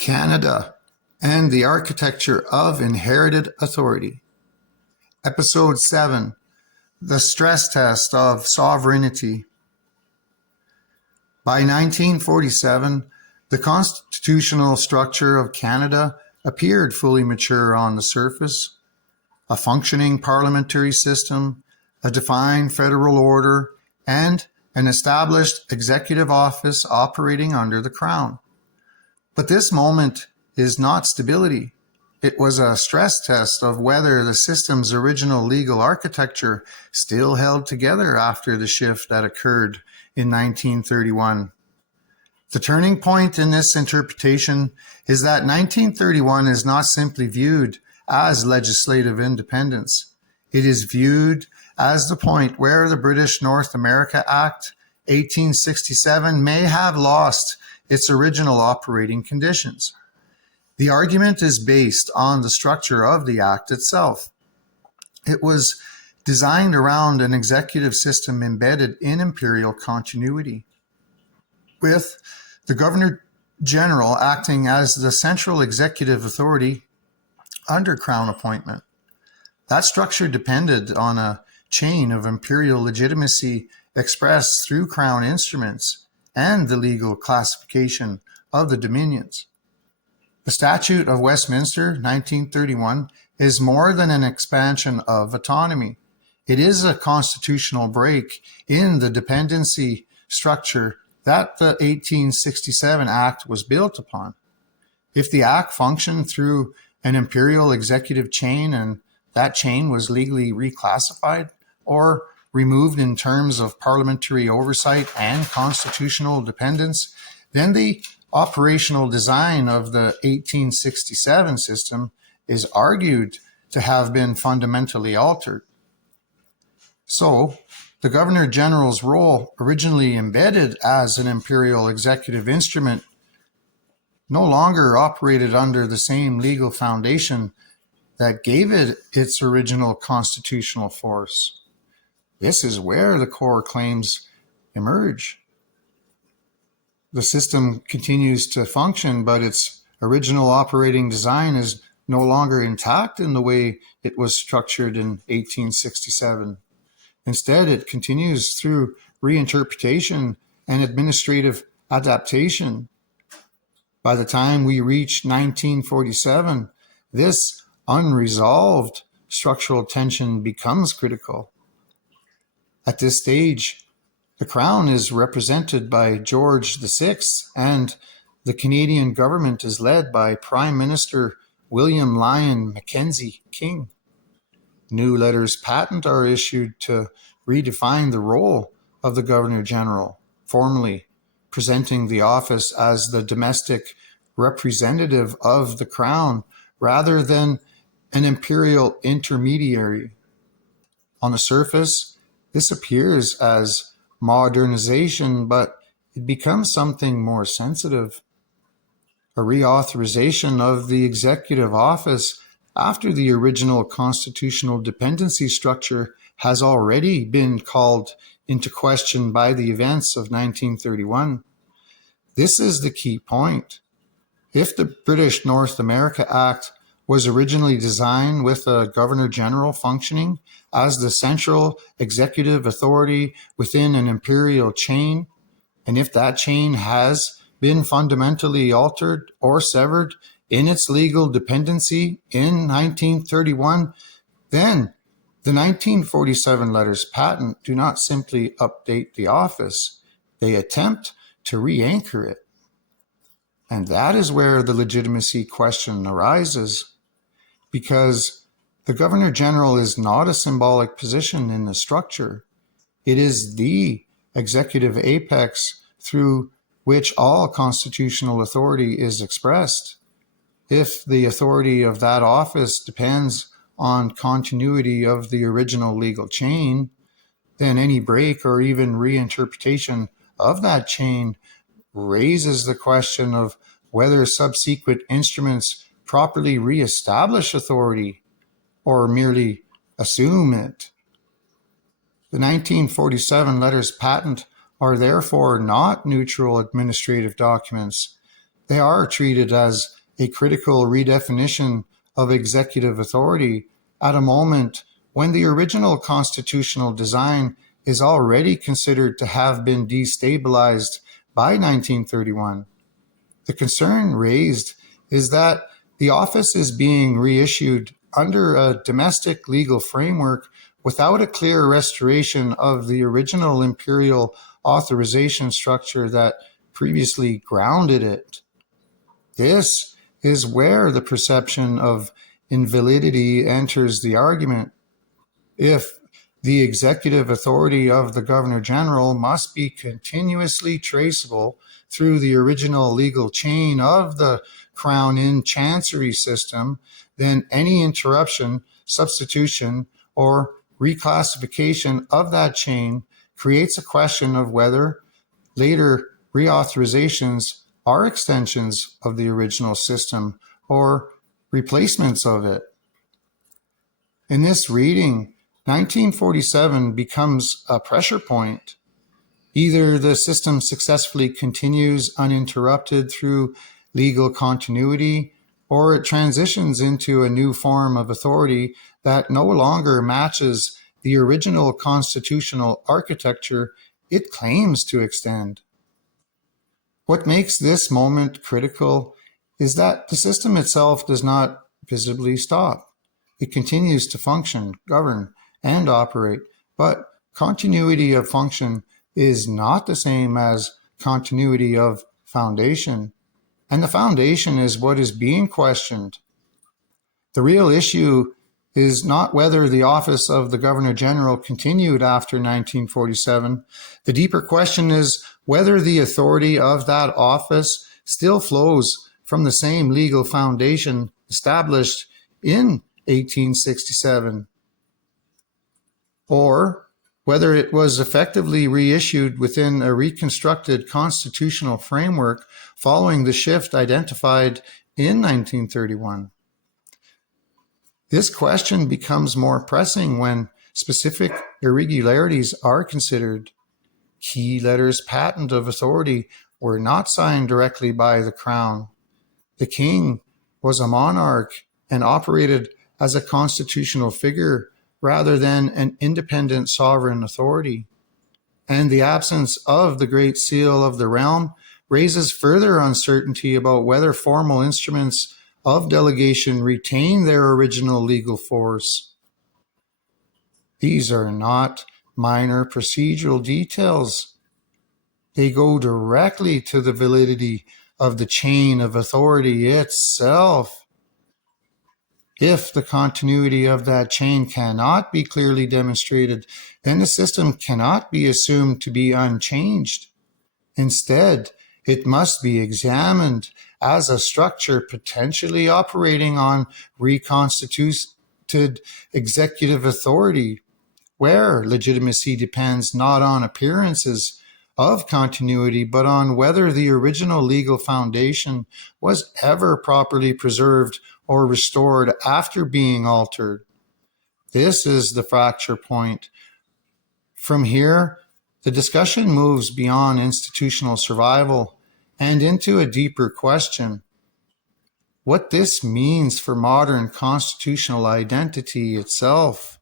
Canada and the Architecture of Inherited Authority. Episode 7, The Stress Test of Sovereignty. By 1947, the constitutional structure of Canada appeared fully mature on the surface. A functioning parliamentary system, a defined federal order, and an established executive office operating under the Crown. But this moment is not stability. It was a stress test of whether the system's original legal architecture still held together after the shift that occurred in 1931. The turning point in this interpretation is that 1931 is not simply viewed as legislative independence. It is viewed as the point where the British North America Act 1867 may have lost its original operating conditions. The argument is based on the structure of the Act itself. It was designed around an executive system embedded in imperial continuity, with the Governor-General acting as the central executive authority under Crown appointment. That structure depended on a chain of imperial legitimacy expressed through Crown instruments and the legal classification of the dominions. The Statute of Westminster, 1931, is more than an expansion of autonomy. It is a constitutional break in the dependency structure that the 1867 Act was built upon. If the Act functioned through an imperial executive chain and that chain was legally reclassified or removed in terms of parliamentary oversight and constitutional dependence, then the operational design of the 1867 system is argued to have been fundamentally altered. So, the Governor-General's role, originally embedded as an imperial executive instrument, no longer operated under the same legal foundation that gave it its original constitutional force. This is where the core claims emerge. The system continues to function, but its original operating design is no longer intact in the way it was structured in 1867. Instead, it continues through reinterpretation and administrative adaptation. By the time we reach 1947, this unresolved structural tension becomes critical. At this stage, the Crown is represented by George VI, and the Canadian government is led by Prime Minister William Lyon Mackenzie King. New letters patent are issued to redefine the role of the Governor-General, formally presenting the office as the domestic representative of the Crown rather than an imperial intermediary. On the surface, this appears as modernization, but it becomes something more sensitive. A reauthorization of the executive office after the original constitutional dependency structure has already been called into question by the events of 1931. This is the key point. If the British North America Act was originally designed with a Governor-General functioning as the central executive authority within an imperial chain, and if that chain has been fundamentally altered or severed in its legal dependency in 1931, then the 1947 letters patent do not simply update the office, they attempt to re-anchor it. And that is where the legitimacy question arises, because the Governor-General is not a symbolic position in the structure. It is the executive apex through which all constitutional authority is expressed. If the authority of that office depends on continuity of the original legal chain, then any break or even reinterpretation of that chain raises the question of whether subsequent instruments properly reestablish authority or merely assume it. The 1947 letters patent are therefore not neutral administrative documents. they are treated as a critical redefinition of executive authority at a moment when the original constitutional design is already considered to have been destabilized by 1931. The concern raised is that the office is being reissued under a domestic legal framework without a clear restoration of the original imperial authorization structure that previously grounded it. This is where the perception of invalidity enters the argument. If the executive authority of the Governor General must be continuously traceable through the original legal chain of the Crown in Chancery system, then any interruption, substitution, or reclassification of that chain creates a question of whether later reauthorizations are extensions of the original system or replacements of it. In this reading, 1947 becomes a pressure point. Either the system successfully continues uninterrupted through legal continuity, or it transitions into a new form of authority that no longer matches the original constitutional architecture it claims to extend. What makes this moment critical is that the system itself does not visibly stop. It continues to function, govern, and operate, but continuity of function is not the same as continuity of foundation, and the foundation is what is being questioned. The real issue is not whether the office of the Governor General continued after 1947. The deeper question is whether the authority of that office still flows from the same legal foundation established in 1867, or whether it was effectively reissued within a reconstructed constitutional framework following the shift identified in 1931. This question becomes more pressing when specific irregularities are considered. Key letters patent of authority were not signed directly by the Crown. The King was a monarch and operated as a constitutional figure rather than an independent sovereign authority. And the absence of the Great Seal of the realm raises further uncertainty about whether formal instruments of delegation retain their original legal force. These are not minor procedural details. They go directly to the validity of the chain of authority itself. If the continuity of that chain cannot be clearly demonstrated, then the system cannot be assumed to be unchanged. Instead, it must be examined as a structure potentially operating on reconstituted executive authority, where legitimacy depends not on appearances of continuity, but on whether the original legal foundation was ever properly preserved or restored after being altered. This is the fracture point. From here, the discussion moves beyond institutional survival and into a deeper question: what this means for modern constitutional identity itself.